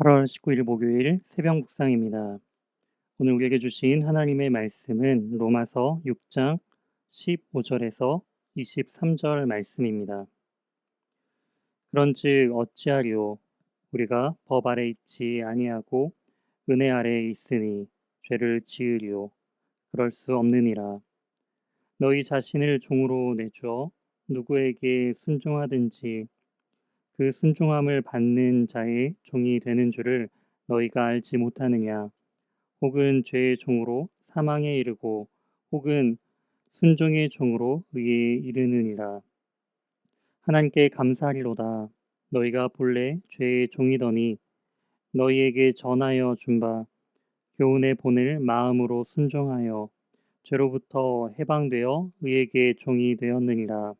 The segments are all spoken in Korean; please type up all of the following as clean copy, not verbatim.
8월 19일 목요일 새벽 묵상입니다. 오늘 우리에게 주신 하나님의 말씀은 로마서 6장 15절에서 23절 말씀입니다. 그런즉 어찌하리요 우리가 법 아래 있지 아니하고 은혜 아래에 있으니 죄를 지으리요 그럴 수 없느니라. 너희 자신을 종으로 내주어 누구에게 순종하든지 그 순종함을 받는 자의 종이 되는 줄을 너희가 알지 못하느냐. 혹은 죄의 종으로 사망에 이르고 혹은 순종의 종으로 의에 이르느니라. 하나님께 감사하리로다. 너희가 본래 죄의 종이더니 너희에게 전하여 준 바 교훈의 본을 마음으로 순종하여 죄로부터 해방되어 의에게 종이 되었느니라.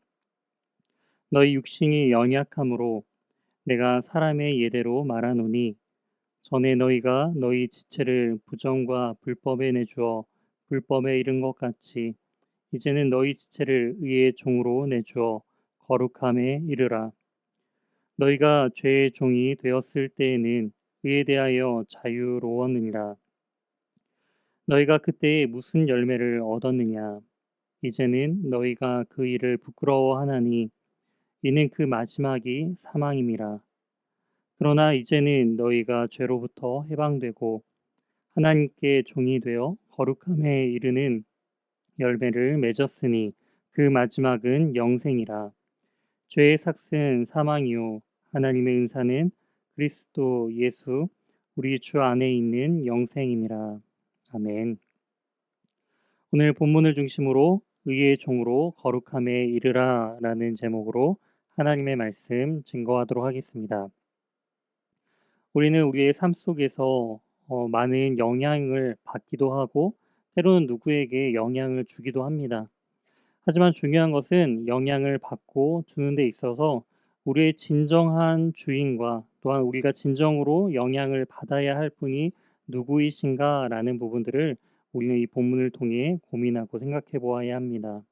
너희 육신이 연약함으로 내가 사람의 예대로 말하노니 전에 너희가 너희 지체를 부정과 불법에 내주어 불법에 이른 것 같이 이제는 너희 지체를 의의 종으로 내주어 거룩함에 이르라. 너희가 죄의 종이 되었을 때에는 의에 대하여 자유로웠느니라. 너희가 그때에 무슨 열매를 얻었느냐. 이제는 너희가 그 일을 부끄러워하나니 이는 그 마지막이 사망임이라. 그러나 이제는 너희가 죄로부터 해방되고 하나님께 종이 되어 거룩함에 이르는 열매를 맺었으니 그 마지막은 영생이라. 죄의 삭은 사망이요 하나님의 은사는 그리스도 예수 우리 주 안에 있는 영생이니라. 아멘. 오늘 본문을 중심으로 의의 종으로 거룩함에 이르라라는 제목으로 하나님의 말씀 증거하도록 하겠습니다. 우리는 우리의 삶 속에서 많은 영향을 받기도 하고 때로는 누구에게 영향을 주기도 합니다. 하지만 중요한 것은 영향을 받고 주는 데 있어서 우리의 진정한 주인과 또한 우리가 진정으로 영향을 받아야 할 분이 누구이신가라는 부분들을 우리는 이 본문을 통해 고민하고 생각해 보아야 합니다.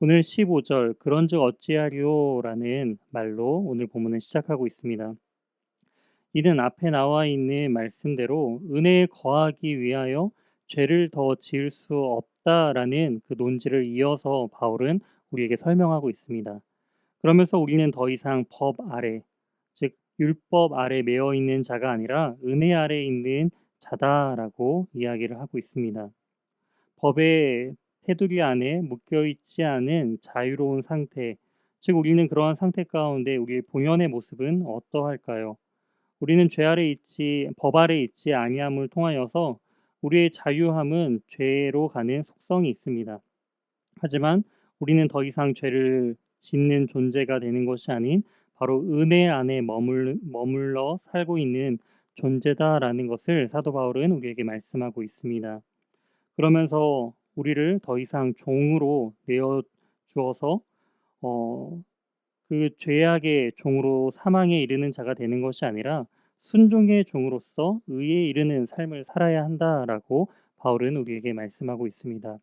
오늘 15절 그런즉 어찌하리요라는 말로 오늘 본문을 시작하고 있습니다. 이는 앞에 나와 있는 말씀대로 은혜에 거하기 위하여 죄를 더 지을 수 없다라는 그 논지를 이어서 바울은 우리에게 설명하고 있습니다. 그러면서 우리는 더 이상 법 아래, 즉 율법 아래 매어 있는 자가 아니라 은혜 아래 있는 자다라고 이야기를 하고 있습니다. 법의 테두리 안에 묶여 있지 않은 자유로운 상태, 즉 우리는 그러한 상태 가운데 우리의 본연의 모습은 어떠할까요? 우리는 죄 아래 있지 법 아래 있지 아니함을 통하여서 우리의 자유함은 죄로 가는 속성이 있습니다. 하지만 우리는 더 이상 죄를 짓는 존재가 되는 것이 아닌 바로 은혜 안에 머물러 살고 있는 존재다라는 것을 사도 바울은 우리에게 말씀하고 있습니다. 그러면서 우리를 더 이상 종으로 내어 주어서 어, 그 죄악의 종으로 사망에 이르는 자가 되는 것이 아니라 순종의 종으로서 의에 이르는 삶을 살아야 한다라고 바울은 우리에게 말씀하고 있습니다.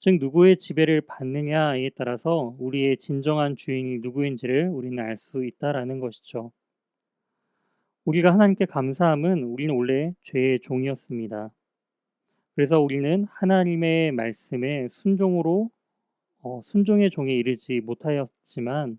즉 누구의 지배를 받느냐에 따라서 우리의 진정한 주인이 누구인지를 우리는 알 수 있다라는 것이죠. 우리가 하나님께 감사함은 우리는 원래 죄의 종이었습니다. 그래서 우리는 하나님의 말씀에 순종의 종에 이르지 못하였지만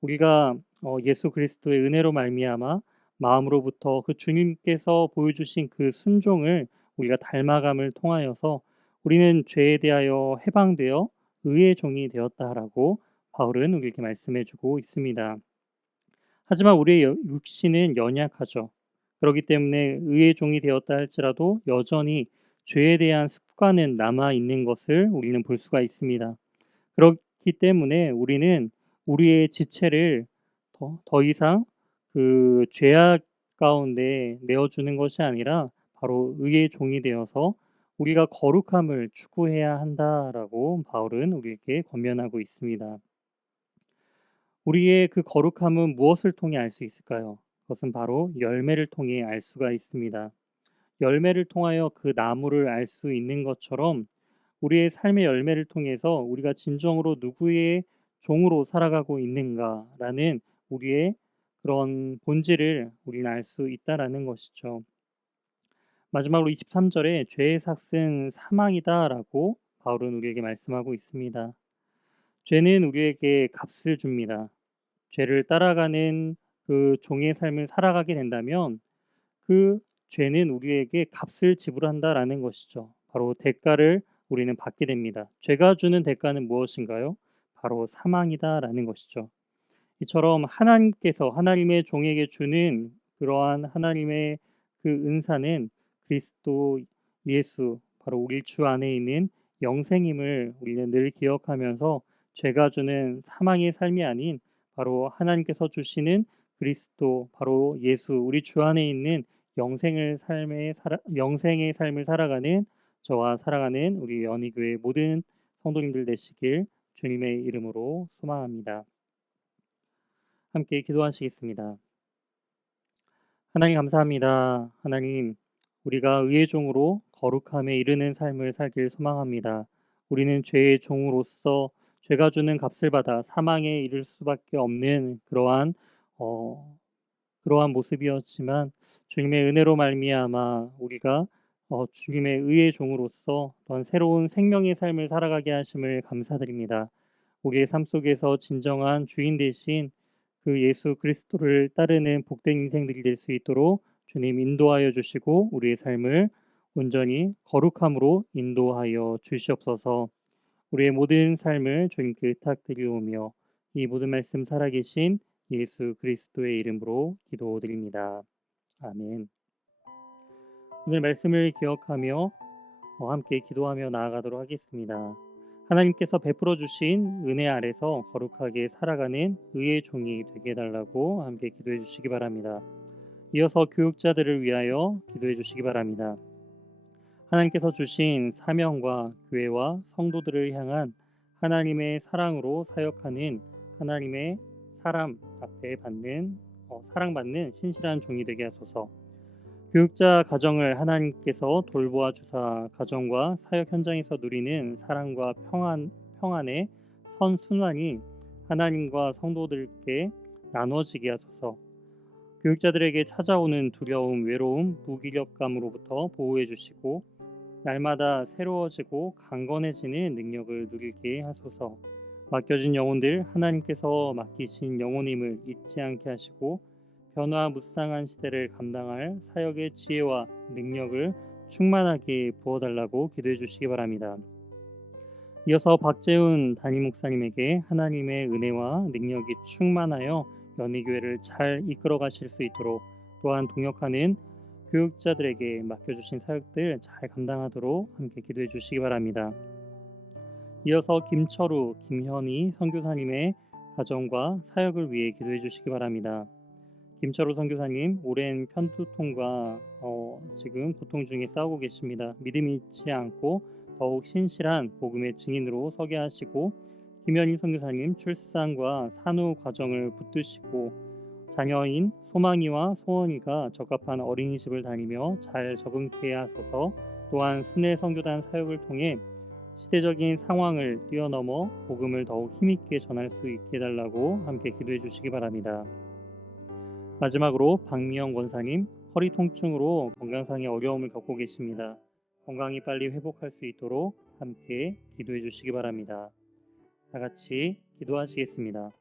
우리가 예수 그리스도의 은혜로 말미암아 마음으로부터 그 주님께서 보여주신 그 순종을 우리가 닮아감을 통하여서 우리는 죄에 대하여 해방되어 의의 종이 되었다라고 바울은 우리에게 말씀해주고 있습니다. 하지만 우리의 육신은 연약하죠. 그렇기 때문에 의의 종이 되었다 할지라도 여전히 죄에 대한 습관은 남아 있는 것을 우리는 볼 수가 있습니다. 그렇기 때문에 우리는 우리의 지체를 더 이상 그 죄악 가운데 내어주는 것이 아니라 바로 의의 종이 되어서 우리가 거룩함을 추구해야 한다라고 바울은 우리에게 권면하고 있습니다. 우리의 그 거룩함은 무엇을 통해 알 수 있을까요? 그것은 바로 열매를 통해 알 수가 있습니다. 열매를 통하여 그 나무를 알 수 있는 것처럼 우리의 삶의 열매를 통해서 우리가 진정으로 누구의 종으로 살아가고 있는가라는 우리의 그런 본질을 우리는 알 수 있다라는 것이죠. 마지막으로 23절에 죄의 삭은 사망이다라고 바울은 우리에게 말씀하고 있습니다. 죄는 우리에게 값을 줍니다. 죄를 따라가는 그 종의 삶을 살아가게 된다면 그 죄는 우리에게 값을 지불한다라는 것이죠. 바로 대가를 우리는 받게 됩니다. 죄가 주는 대가는 무엇인가요? 바로 사망이다라는 것이죠. 이처럼 하나님께서 하나님의 종에게 주는 그러한 하나님의 그 은사는 그리스도 예수 바로 우리 주 안에 있는 영생임을 우리는 늘 기억하면서 죄가 주는 사망의 삶이 아닌 바로 하나님께서 주시는 그리스도 바로 예수 우리 주 안에 있는 영생의 삶을 살아가는 저와 살아가는 우리 연희교회 모든 성도님들 되시길 주님의 이름으로 소망합니다. 함께 기도하시겠습니다. 하나님 감사합니다. 하나님, 우리가 의의 종으로 거룩함에 이르는 삶을 살길 소망합니다. 우리는 죄의 종으로서 죄가 주는 값을 받아 사망에 이를 수밖에 없는 그러한 모습이었지만 주님의 은혜로 말미암아 우리가 주님의 의의 종으로서 또한 새로운 생명의 삶을 살아가게 하심을 감사드립니다. 우리의 삶 속에서 진정한 주인 되신 그 예수 그리스도를 따르는 복된 인생들이 될 수 있도록 주님 인도하여 주시고 우리의 삶을 온전히 거룩함으로 인도하여 주시옵소서. 우리의 모든 삶을 주님께 의탁드리오며 이 모든 말씀 살아계신 예수 그리스도의 이름으로 기도드립니다. 아멘. 오늘 말씀을 기억하며 함께 기도하며 나아가도록 하겠습니다. 하나님께서 베풀어 주신 은혜 아래서 거룩하게 살아가는 의의 종이 되게 해달라고 함께 기도해 주시기 바랍니다. 이어서 교육자들을 위하여 기도해 주시기 바랍니다. 하나님께서 주신 사명과 교회와 성도들을 향한 하나님의 사랑으로 사역하는 하나님의 사람 앞에 사랑받는 신실한 종이 되게 하소서. 교육자 가정을 하나님께서 돌보아 주사 가정과 사역 현장에서 누리는 사랑과 평안의 선순환이 하나님과 성도들께 나눠지게 하소서. 교육자들에게 찾아오는 두려움, 외로움, 무기력감으로부터 보호해 주시고 날마다 새로워지고 강건해지는 능력을 누리게 하소서. 맡겨진 영혼들 하나님께서 맡기신 영혼임을 잊지 않게 하시고 변화무쌍한 시대를 감당할 사역의 지혜와 능력을 충만하게 부어달라고 기도해 주시기 바랍니다. 이어서 박재훈 담임 목사님에게 하나님의 은혜와 능력이 충만하여 연희교회를 잘 이끌어 가실 수 있도록 또한 동역하는 교육자들에게 맡겨주신 사역들 잘 감당하도록 함께 기도해 주시기 바랍니다. 이어서 김철우, 김현희 선교사님의 가정과 사역을 위해 기도해 주시기 바랍니다. 김철우 선교사님 오랜 편두통과 지금 고통 중에 싸우고 계십니다. 믿음이 잃지 않고 더욱 신실한 복음의 증인으로 서게 하시고 김현희 선교사님 출산과 산후 과정을 붙드시고 자녀인 소망이와 소원이가 적합한 어린이집을 다니며 잘 적응케 하소서. 또한 순회 선교단 사역을 통해 시대적인 상황을 뛰어넘어 복음을 더욱 힘있게 전할 수 있게 해달라고 함께 기도해 주시기 바랍니다. 마지막으로 박미영 권사님 허리 통증으로 건강상의 어려움을 겪고 계십니다. 건강이 빨리 회복할 수 있도록 함께 기도해 주시기 바랍니다. 다 같이 기도하시겠습니다.